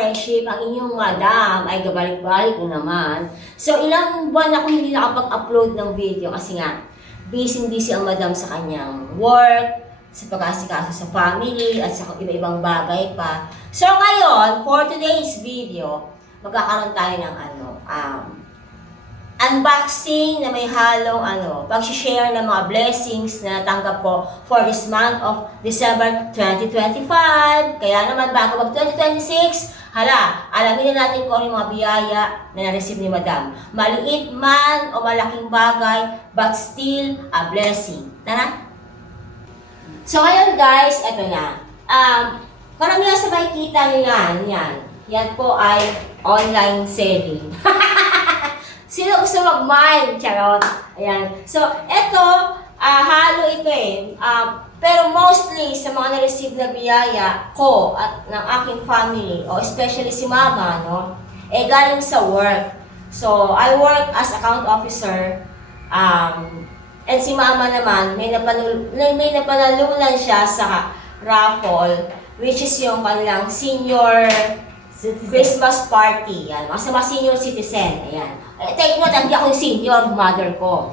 ka-friendship, ang inyong madam ay gabalik-balik na naman. So, ilang buwan ako hindi nakapag-upload ng video kasi nga, busy-busy ang madam sa kanyang work, sa pag-asikaso sa family, at sa iba-ibang bagay pa. So, ngayon, for today's video, magkakaroon tayo ng unboxing na may halong pag-share ng mga blessings na natanggap ko for this month of December 2025. Kaya naman bago mag 2026, alamin na natin kung ano yung mga biyaya na na-receive ni Madam. Maliit man o malaking bagay, but still a blessing. Tara! So ngayon guys, eto na. Karamihan sa makikita nyo yan po ay online selling. Sino gusto mag-mine? Charot. Ayan. So, ito, halo ito eh. Pero mostly sa mga na-receive na biyaya ko at ng aking family, o especially si Mama, no? Galing sa work. So, I work as account officer. And si Mama naman, may napanalunan siya sa raffle, which is yung kanilang senior Christmas party. Yan. Mga senior citizen. Ayan. Take note, hindi ako yung senior mother ko.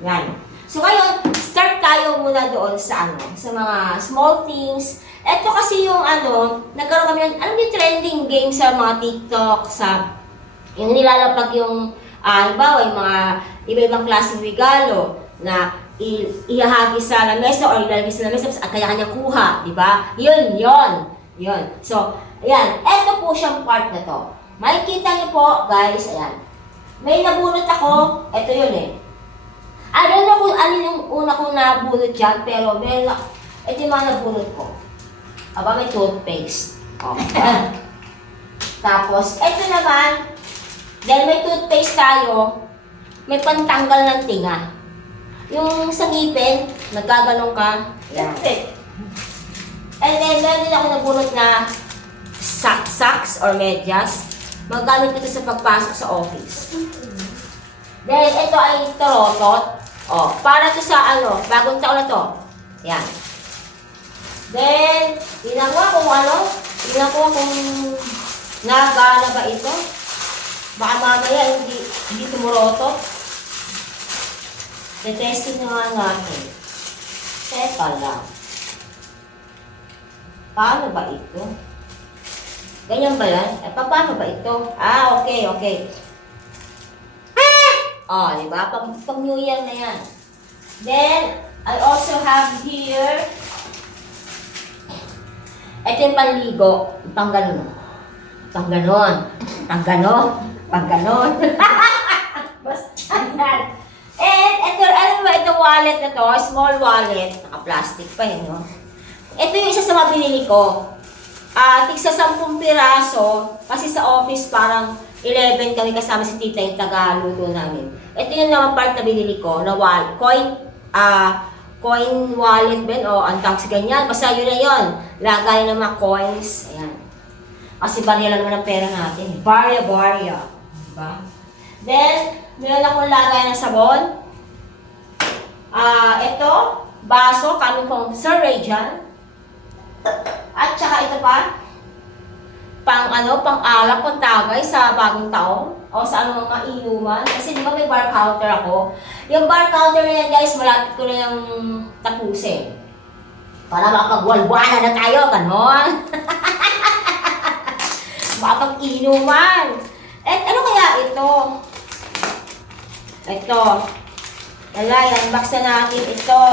Yan. So ngayon, start tayo muna doon sa mga small things. Ito kasi yung nagkaroon kami ng, alam niyo, trending game sa mga TikTok, yung nilalapag yung, halimbawa, yung mga iba-ibang klaseng regalo na ihahagi sa lamesa or ilalagay sa lamesa at kanya-kanya kuha, di ba? Yun. So, ayan. Ito po siyang part na to. Makikita niyo po, guys, ayan. May nabunot ako, ito yun eh. I don't know kung ano yung una kong nabunot dyan, pero ito yung mga nabunot ko. May toothpaste. Tapos, ito naman, dahil may toothpaste tayo, may pantanggal ng tinga. Yung sa ngipin, nagkaganong ka. Yan. And then, meron din ako nabunot na socks or medyas. Magamit ito sa pagpasok sa office. Then, ito ay tarotot. Para ito sa bagong taon na to. Yan. Then, tingnan ko kung nagana ba ito. Baka mamaya hindi tumurotot. Testing na nga natin. Teka lang. Paano ba ito? Ganyan ba yan? Paano ba ito? Okay. Diba? Pang New Year na yan. Then, I also have here, ito yung panligo. Pang ganon. Basta yan. And, ito wallet na to, small wallet. Naka-plastic pa no? Ito yung isa sa mga binili ko. Tigsa 10 piraso, kasi sa office parang 11 kami kasama si tita yung taga-luto namin. Ito yung naman part na binili ko, na coin wallet ben, ang tawag sa ganyan. Basta yun na yun. Lagay ng mga coins. Ayan. Kasi barya lang naman ang pera natin. Barya. Diba? Then, meron akong lagay ng sabon. Ito, baso, coming from Sir Rajan. At saka ito pa, pang-alak, pang-tagay sa bagong taon o sa anong mga inuman. Kasi di ba may bar counter ako? Yung bar counter na yan guys, malapit ko na yung tapusin. Para makapagwalwana na tayo, ganon. Makapag-inuman. At ano kaya ito? Ito. Yan, box na natin ito.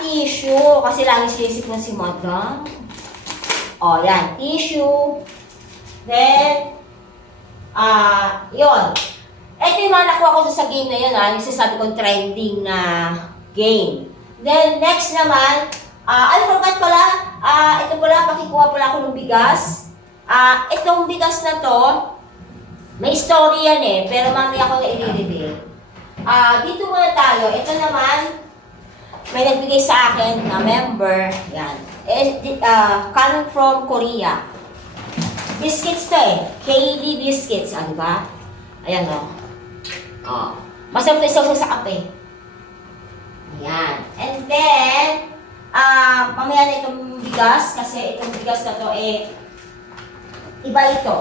Tissue. Kasi lagi sinisip na si Madam. Yan. Tissue. Then, yun. Ito yung mga nakuha ko sa game na yun, yung sasabi kong trending na game. Then, next naman, I forgot pala, ito pala, pakikuha pala ako ng bigas. Itong bigas na to, may story yan eh, pero mamaya ako na i-reveal. Dito muna tayo. Ito naman, may nagbigay sa akin na member. Yan. Coming from Korea. Biscuits to eh. KD biscuits. Diba? Ayan masarap ito isa sa kape. Ayan. And then, mamaya na itong bigas. Kasi itong bigas na to Iba ito.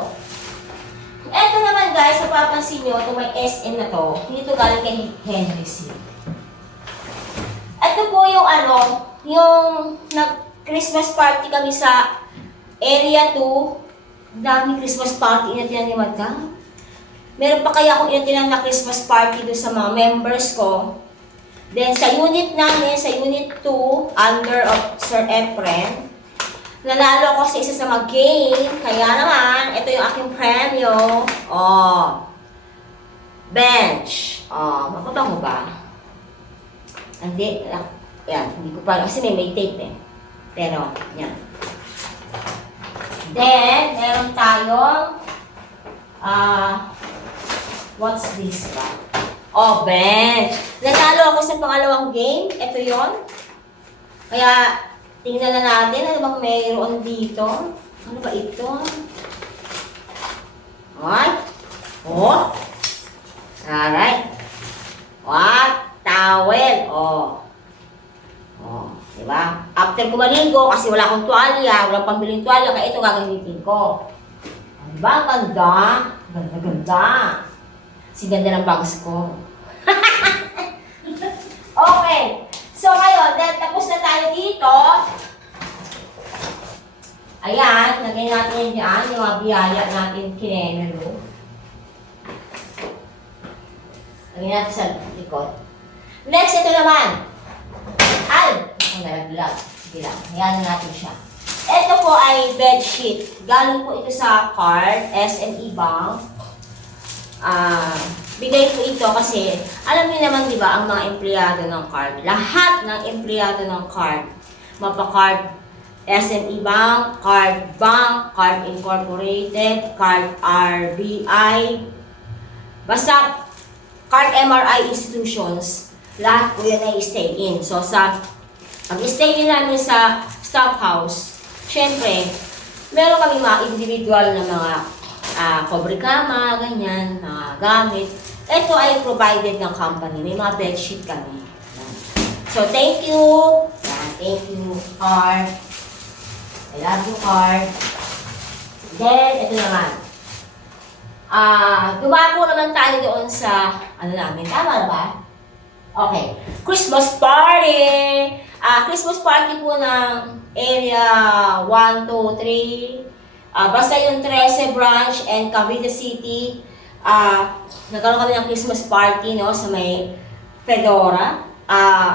Ito naman guys, napapansin nyo, itong may SM na to, hindi ito galing kay Henry C. Ito po yung yung nag-Christmas party kami sa Area 2. Daming Christmas party inatinan ni Madam. Meron pa kaya akong inatinan na Christmas party doon sa mga members ko. Then sa unit namin, sa unit 2, under of Sir Efren, nanalo ako sa isa sa mag-game. Kaya naman, ito yung aking premyo. Bench. Mapabango ba? Hindi. Yan, hindi ko pa. Kasi may tape eh. Pero, yan. Then, meron tayong what's this ba? Bench. Nanalo ako sa pangalawang game. Ito yon. Kaya, tingnan na natin. Ano bang mayroon dito? Ano ba ito? Alright. Towel. Diba? After ko maligo, kasi wala akong tuwalya, walang pambiling tuwalya, kaya ito gagamitin ko. Diba? Ang ganda. Ganda. Ganda ng bags ko. Okay. So, ngayon, dahil tapos na tayo dito, ayan, lagay natin yan, yung mga biyaya natin kinenalo. Lagay natin sa likod. Next, ito naman. Ang nalaglag. Sige lang, ayan natin siya. Ito po ay bedsheet. Galing po ito sa card, SME Bank. Bigay po ito kasi, alam niyo naman di ba ang mga empleyado ng card, lahat ng empleyado ng card, mapa-card, SME Bank, Card Incorporated, Card RBI, basta Card MRI institutions, lahat po yun ay stay in. So ang stay in namin sa staff house, syempre, meron kami mga individual na mga kobrikama, ganyan, mga gamit. Ito ay provided ng company. May mga bedsheet kami. So, thank you. Thank you, card. I love you, card. Then, ito naman. Dumako naman tayo doon sa, namin, tama na ba? Okay. Christmas party! Christmas party po ng area 1, 2, 3. Basta yung 13 branch and Cavite City, nagkaroon kami ng Christmas party no, sa may Fedora,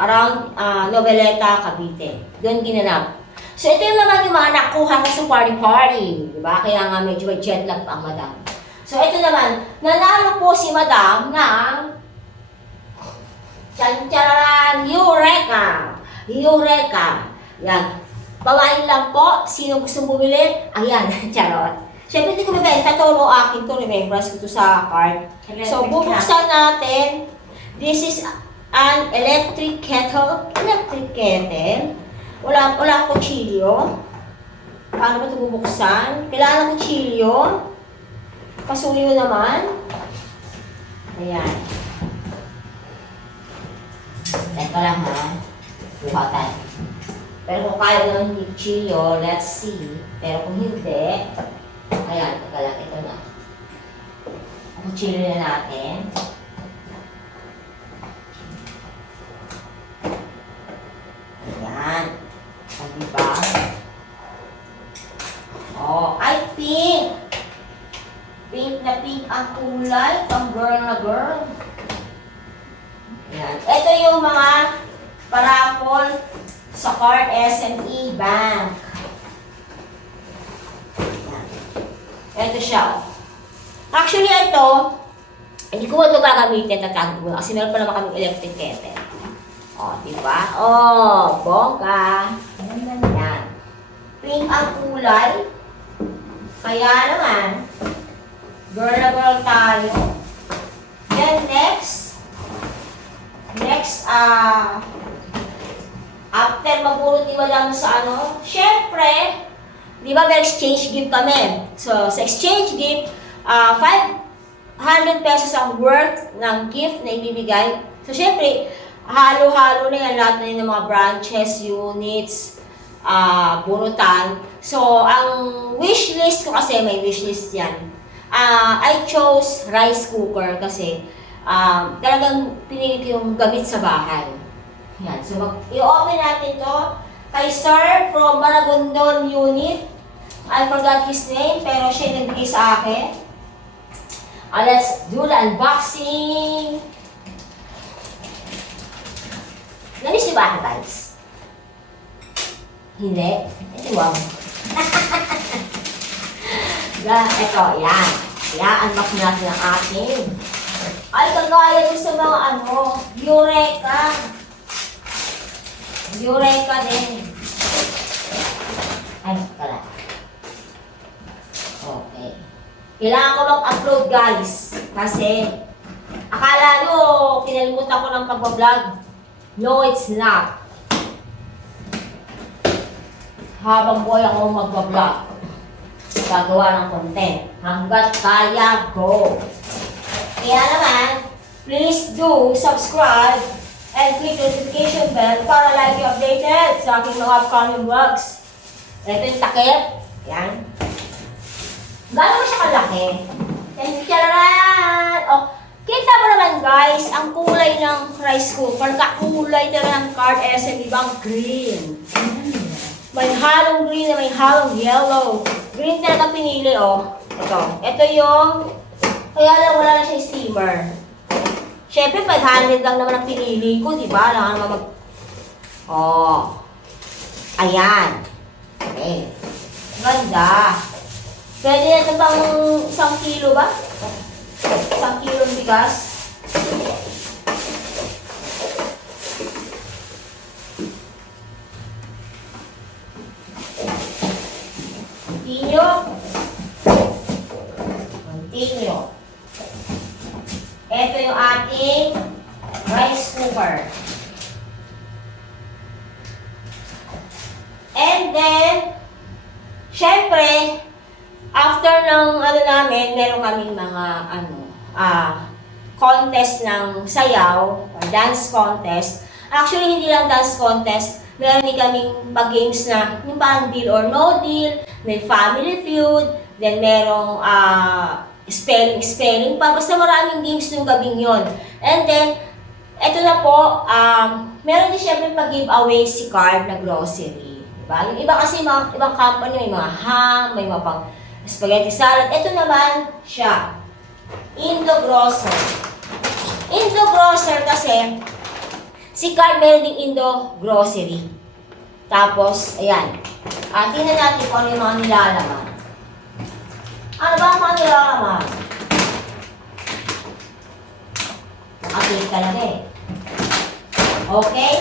around Noveleta, Cavite. Doon ginanap. So ito yung naman yung mga nakuha ko sa party. Diba? Kaya nga medyo jet lag pa ang madam. So ito naman, nanalo po si madam ng Chancharan Eureka! Yan. Bawain lang po, sino gusto bumili? Ayan, charot. Siyempre, hindi ko mabenta ito, no, akin to, remembrance ko to sa card. So, bubuksan natin. This is an electric kettle. Wala akong kutsilyo. Paano ba ito bubuksan? Kailangan ng kutsilyo. Pasuli mo naman. Ayan. Teka lang ha. Buhatan. Pero kung kaya naman yung kutsilyo, let's see. Pero kung hindi, ayan, teka lang, ito na. Kutsilyo na natin. Ayan. Diba? Ay, pink! Pink na pink ang kulay, pang girl na girl. Ayan. Ito yung mga paraffol sa card SME Bank. Ayan. Ito siya. Actually, ito, hindi ko ito gagamitin, tatago ko. Kasi meron pa naman kaming electric kettle. Diba? Bongga. Ayan. Pink ang kulay. Kaya naman, girl na girl tayo. Then next, after mabulot ni madam sa syempre, di ba may exchange gift kami. So, sa exchange gift, 500 pesos ang worth ng gift na ibibigay. So, syempre, halo-halo na yan lahat na yun ng mga branches, units, bunutan. So, ang wishlist ko kasi, may wishlist yan. I chose rice cooker kasi talagang pinili ko yung gamit sa bahay. Yan. So, i-open natin to kay Sir from Maragondon Unit. I forgot his name, pero siya nagbigay sa akin. Let's do the unboxing. Nalis niyo ba, guys? Hindi? Ito, wow. Ito, yan. I-unbox natin ang ating. Ay, kagaya yung sa mga Eureka. Eureka din. Ay, pala. Okay. Kailangan ko mag-upload, guys. Kasi, akala nyo, kinalimutan ko ng pag-vlog. No, it's not. Habang buhay ako mag-vlog, gagawa ng content. Hanggat kaya, go. Kaya naman, please do subscribe and click the notification bell para lagi updated sa aking mga upcoming vlogs. Ito yung takip. Yan. Gano'n mo siya kalaki? Charan! Oh, kita mo naman guys, ang kulay ng rice cooker, kakulay na ng card SM, ibang green. May halong green na may halong yellow. Green talaga pinili, oh. Ito yung, kaya lang wala na siya steamer. Siyempre, 500 lang naman ang pinili ko, di ba? Lang naman oh. Ayan. Okay. Ganda. Pwede na ito pang 1 kilo ba? 1 kilong bigas. Continue. Ito yung ating rice cooker. And then, syempre, after ng namin, meron kaming mga contest ng sayaw, or dance contest. Actually, hindi lang dance contest, meron din kaming pag-games na yung parang deal or no deal, may family feud, then merong spelling pa. Basta maraming games nung gabing yon. And then, eto na po, meron din syempre pag-giveaway si card na grocery. Diba? Yung iba kasi, ibang company, may mga ham, may mga pang spaghetti salad. Ito naman siya. Indo Grocer. Indo Grocer kasi, si card meron din Indo Grocery. Tapos, ayan. Tingnan natin kung ano yung mga nilalaman. Ano ba ang mga nilalaman? Nakapili talaga eh. Okay?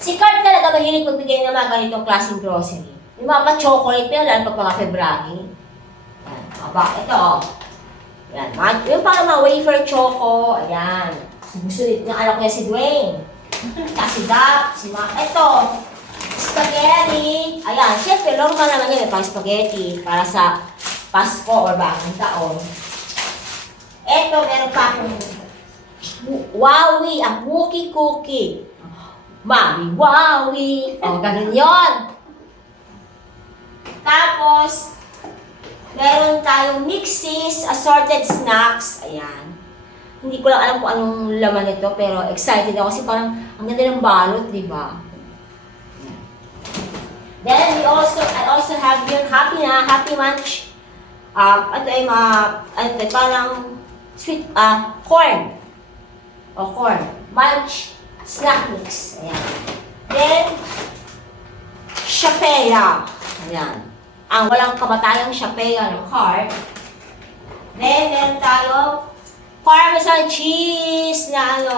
Si card talaga mahilig magbigay ng mga ganitong klaseng grocery. Yung mga pa-chocolate pa yan, lalo pag mga February. Yan. Aba, ito oh. Yan. Yung parang mga wafer choco. Ayan. Gusto ng anak niya si Dwayne. Si Dap, si Ma. Ito. Spaghetti. Ayan. Siyempre, normal naman yun. Pang spaghetti. Para sa Pasko or bagong taon. Ito, meron pa akong Wowie. Ang Wookie Cookie. Mami Wowie. O, ganun yun. Tapos, meron tayong mixes, assorted snacks. Ayan. Hindi ko lang alam kung anong laman nito, pero excited ako kasi parang ang ganda ng balot, di ba? Then, I also have your Happy Munch. Ito ay parang sweet, corn. O, corn. Munch snack mix. Ayan. Then, Shapea. Ayan. Ang walang kamatayang Shapea ng card. Then, meron tayong Parmesan cheese na ito,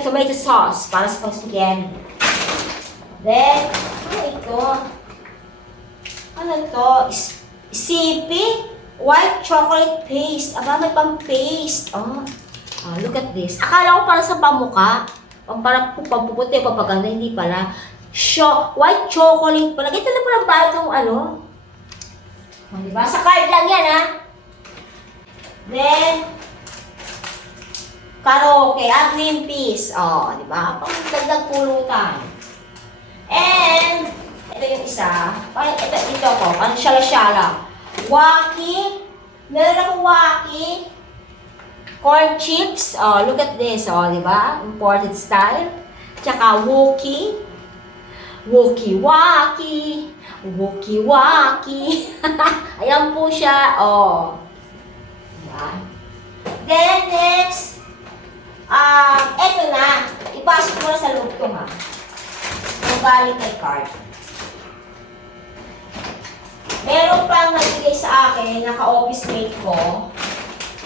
tomato sauce para sa pang-spaghetti. Then, ito? Ano to? Sipi? White chocolate paste. Aba, may pang-paste. Look at this. Akala ko para sa pamuka. Para pagpuputi, papaganda. Hindi pala. White chocolate pala. Ito na pala ba itong diba? Sa card lang yan, ha? Then, karaoke, green peas. Diba? Pang dagdag pulutan. And, ito yung isa. Parang ito ko. Parang shala-shala. Waki. Meron akong waki. Corn chips. Oh, look at this. Oh, di ba? Imported style. Tsaka Wookie. Wookie-waki. Wookie-waki. Ayan po siya. Oh. Diba? Then, next. Eto na. Ipasok mo na sa loob ko, ha. Yung galing kay card. Meron pang nagbigay sa akin, naka-office mate ko.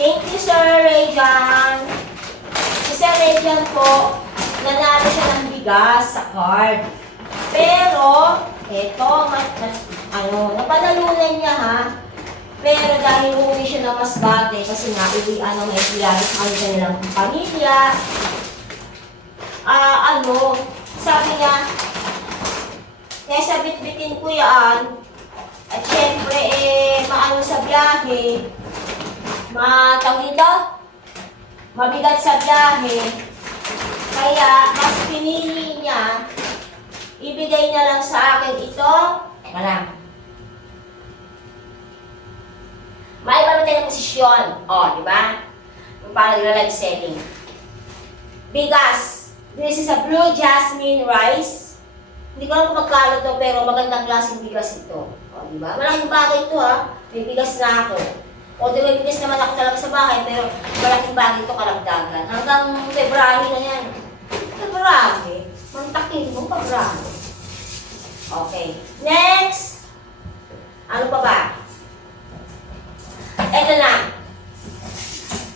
Thank you, Sir Rayjan. Si Sir Rayjan po, nanalo siya ng bigas sa card. Pero, eto, napanalunan niya, ha. Pero dahil umuwi siya ng Masbate, kasi nga, may biyahe sa kanilang pamilya. Sabi niya, kesa bitbitin ko yan, at syempre, maano sa biyahe, mabigat sa biyahe, kaya mas pinili niya, ibigay na lang sa akin ito, teka lang. May iba naman ng posisyon, di ba? Yung parang nila-live selling. Bigas. This is a blue jasmine rice. Hindi ko alam kung magkano to, pero magandang klaseng bigas ito. Di ba? Malaking bagay ito, ha. May bigas na ako. May bigas naman ako talaga sa bahay, pero malaking bagay ito kalagdagan. Hanggang February na yan. February? Mantakin mo, February. Okay. Next! Ano pa ba? Eto na.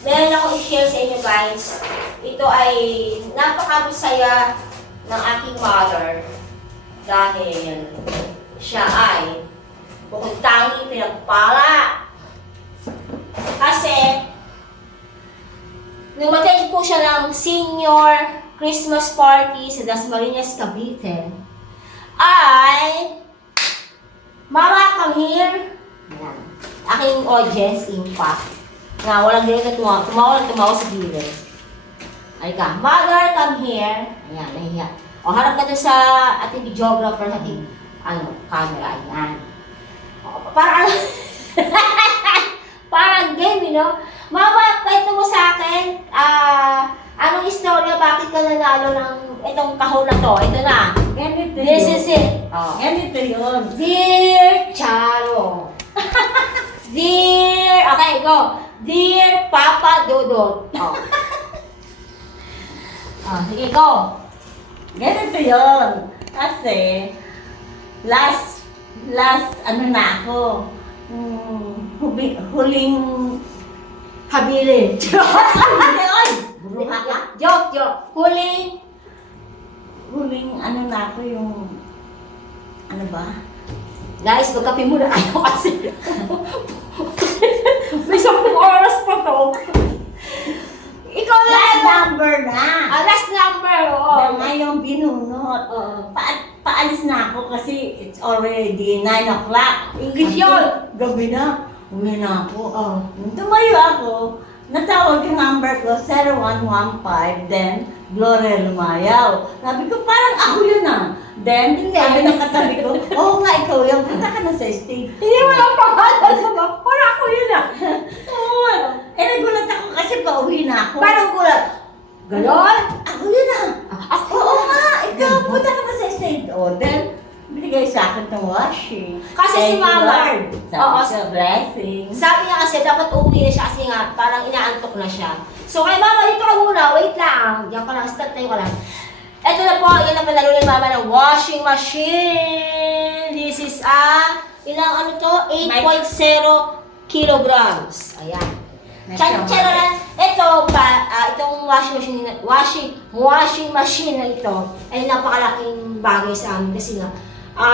Meron akong i-share sa inyo, guys. Ito ay napakasaya ng aking mother dahil siya ay bukod tangi pinagpala. Kasi nung mag-attend po siya ng senior Christmas party sa Dasmariñas, Cavite, ay Mama, come here. Ayan. Aking audience, impact. Na walang gano'n na tumawa sa gilid. Ay ka, Mother, come here. Ayan, nahiya. O, harap ka doon sa ating videographer, sa ating, camera. Ayan. O, parang, parang game, you know? Mama, kwento mo sa akin, anong istorya, bakit ka nanalo ng itong kahon na to? Ito na. Ganito This yun. is it. Ganito yun. Dear Charo. Dear, okay, go. Dear Papa Dudut. Sige, go. Ganito yun. Kasi, last, na ako. Huling, Habilin. hindi, oy! Buruha ka? Joke. Huling. Huling, na ako yung, ba? Guys, magkape muna kayo kasi. May 10 oras pa to. Ikaw na. Last number na. Last number, oo. Na ngayong binunot. Paalis na ako kasi it's already 9 o'clock. English yun. Gabi na. Uwi na ako. Nung tumayo ako, natawag yung number ko, 0115, then Gloria Lumayaw. Sabi ko, parang ako yun ah. Then, sabi ng katabi ko, oo nga, ikaw yun. Punta ka na sa stage. Hindi mo lang pangalan ba? Wala ako yun ah. Oo. Nagulat ako kasi pauwi na ako. Parang gulat. Ganon? Ako yun ah. Oo nga, ikaw. Punta ka na sa stage. Then, binigay sa akin itong washing. Kasi si Thank you, Mama, Lord. oo, Sabi ko, blessing. sabi niya kasi dapat uuwi na siya kasi nga parang inaantok na siya. So kay Mama, dito ka muna, wait lang. Diyan ka lang, start tayo ka lang. Ito na po, yan ang panalo ni Mama ng washing machine. This is ilang 8.0 kilograms. Ayan. Chacharan! Ito pa, itong washing machine na ito ay napakalaking bagay sa amin kasi nga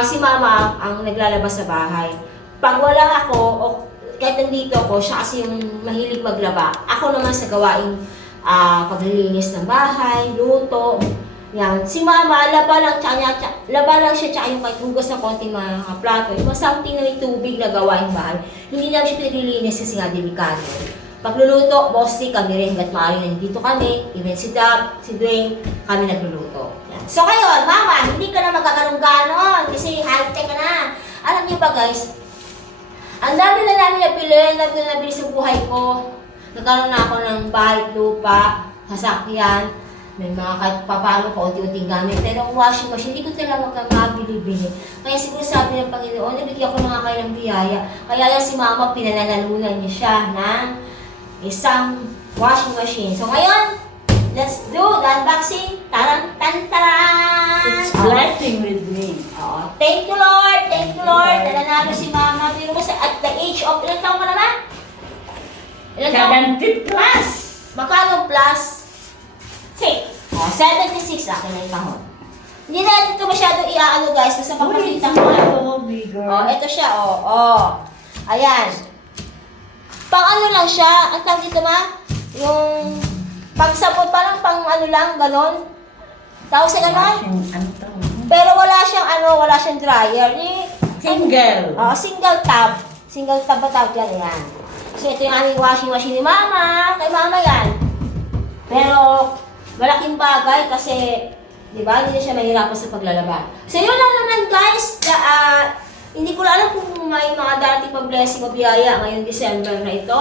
si Mama ang naglalabas sa bahay. Pag wala ako, o kahit nandito ako, siya kasi yung mahilig maglaba. Ako naman sa gawaing paglilinis ng bahay, luto. Yan. Si Mama, laba lang siya, tsaka yung hugas ng konting mga plato. Yung something na may tubig na gawaing bahay. Hindi namin siya pinaglilinis kasi nga delikado. Pagluluto, mostly kami rin, hanggat maaari nandito kami, even si Dab, si Dwayne, kami nagluluto. Yan. So ngayon, mama, hindi ka na magkakaroon ganon kasi high-tech ka na. Alam niyo ba guys, ang dami na namin nabili sa buhay ko. Nagkaroon na ako ng bahay, lupa, sasakyan, may mga kahit papalo ko, unti-unting gamit. Pero ang washing machine, hindi ko talaga mabili-bili. Kaya siguro sabi ng Panginoon, nabigyan ko na nga kayo ng biyaya. Kaya yan si mama, pinananalunan niya siya ng isang washing machine. So ngayon, let's do the unboxing. Taran-tan-taran! It's blessing with me. Oh, thank you Lord! Thank you Lord! Nananalo si mama. Pero mo at the age of, ilan taong ka naman? Ilan taong? 70 plus! Magkano plus? 6. Oh, 76 akin na yung kahon. Hindi natin ito masyado iaano guys. Basta papakita ko lang. bigger. Oh, ito siya. Oh. Ayan. Pang ano lang siya. Ang tawag dito ma? Yung pang sabon. Parang pang ano lang. Ganon. Tawag sa ganon. Ano to? Pero wala siyang dryer. Single. Oh, single tab. Single tab ba tawag yan? Ayan. So, ito yung aming washing machine ni mama. Kay mama yan. Pero, malaking bagay kasi, di ba, hindi na siya mahirapan sa paglalaba. So, yun lang naman guys. Hindi ko alam kung may mga darating pang blessing o biyaya ngayong December na ito.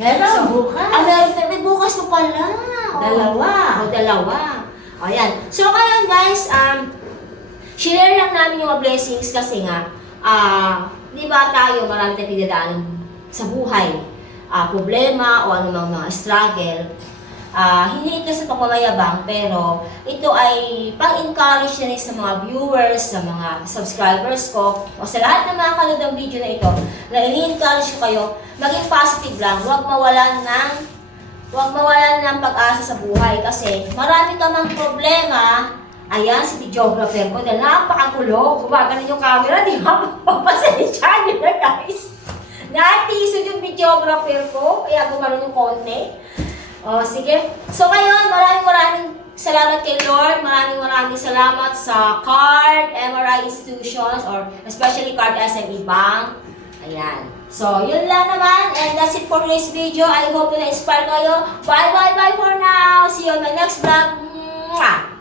Meron, bukas. May bukas pa pala. Dalawa. Dalawa. O, yan. So, ngayon guys, share lang namin yung mga blessings kasi nga, di ba tayo, marami tayong pinadaanan sa buhay. Problema o anumang mga struggle. Hindi ito sa pagmamayabang, pero ito ay pang-encourage na rin sa mga viewers, sa mga subscribers ko, o sa lahat ng mga kanood ng video na ito, na ini-encourage ko kayo, maging positive lang, huwag mawalan ng pag-asa sa buhay, kasi marami ka mang problema. Ayan, si videographer ko, dahil napakagulo, gumagano yung camera, di ba? Papasensya nyo na guys. Natisod yung videographer ko, kaya gumano yung konti. O, sige. So, ngayon, maraming salamat kay Lord. Maraming salamat sa CARD, MRI Institutions, or especially CARD SME Bank. Ayan. So, yun lang naman. And that's it for today's video. I hope na-inspire kayo. Bye for now. See you on my next vlog. Mwah!